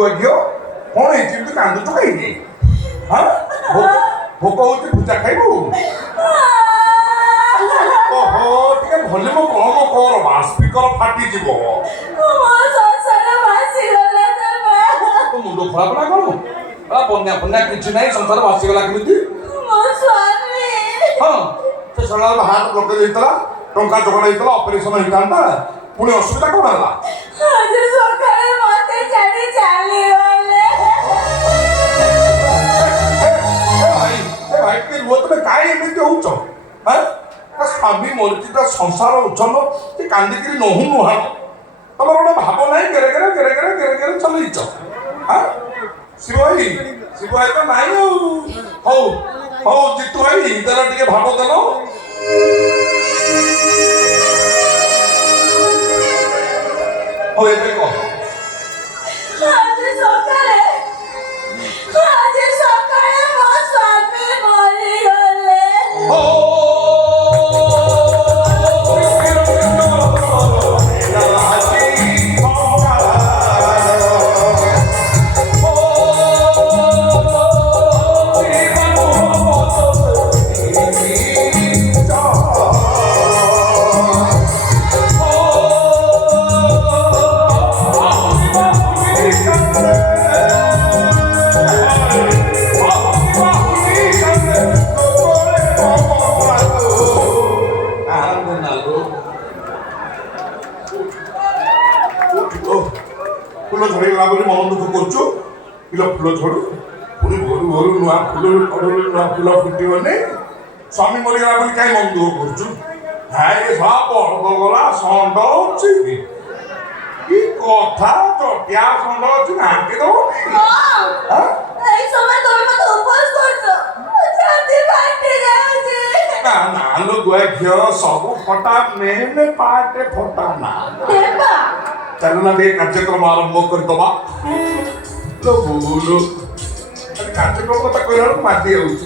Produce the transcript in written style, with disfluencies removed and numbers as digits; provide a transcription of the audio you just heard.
ଗୁଆ ଘିଅ କ'ଣ ହେଇଛି ଏମିତି କାନ୍ଦୁଛୁ କାହିଁକି? ହଁ ଭୋକ ହଉଛି ପୂଜା ଖାଇବୁ? ଓହୋ ଟିକେ ଭଲ୍ୟୁମ କମ କର ବା ସ୍ପିକର ଫାଟିଯିବ। ତୋ ମୁଣ୍ଡ ଖରାପ ନା କ'ଣ? ବନ୍ୟା ଫନ୍ୟା କିଛି ନାହିଁ ସଂସାର ଭାସିଗଲା କେମିତି? ହଁ ସେ ଶଳାର ହାର୍ଟ ବ୍ଲକେଜ୍ ହେଇଥିଲା ଟଙ୍କା ଝଗଡ଼ା ହେଇଥିଲା ଅପରେସନ ହେଇଥାନ୍ତା ପୁଣି ଅସୁବିଧା କ'ଣ ହେଲା? ଭାଇ ଟିକେ ରୁହ ତମେ କାହିଁ ଏମିତି ହଉଛ? ସ୍ୱାମୀ ମରିଛି ତା ସଂସାର ଉଚ୍ଛନ୍ନ ସେ କାନ୍ଦିକିରି ନହୁଁ ନୁହାଁ ତମର ଗୋଟେ ଭାବ ନାହିଁ ଗେରେ ଗେରେ ଚଲେଇଛ। ଶିବ ଭାଇ ତ ନାହିଁ ଆଉ। ହଉ ଜିତୁ ଭାଇ ତାର ଟିକେ ଭାବ ଦେଲ। ହଉ ଏବେ କହ। ଫୁଲ ଝଡ଼ିଗଲା ବୋଲି ମନ ଦୁଃଖ କରୁଛୁ? ଫୁଲ ଝଡ଼ୁ ପୁଣି ଭୋରୁ ନୂଆ ଫୁଲ ଫୁଟିବନି। ସ୍ୱାମୀ ମରିଗଲା ବୋଲି କାହିଁ ମନ ଦୁଃଖ କରୁଛୁ? ଗଲା ଷଣ୍ଢ ଅଛି କି କଥା ଚଟିଆ ଷଣ୍ଢ ଅଛି ଘାଣ୍ଟି ଦଉନି। ନା ଲୋ ଗୁଆ ଘିଅ ସବୁ ଫଟା ମେନ୍ ପାଟେ ଫଟା ନା। ଚାଲୁନା ଟିକେ କାର୍ଯ୍ୟକ୍ରମ ଆରମ୍ଭ କରିଦବା। କାର୍ଯ୍ୟକ୍ରମ କଥା କହିଲା ବେଳକୁ ମାତି ଯାଉଛି।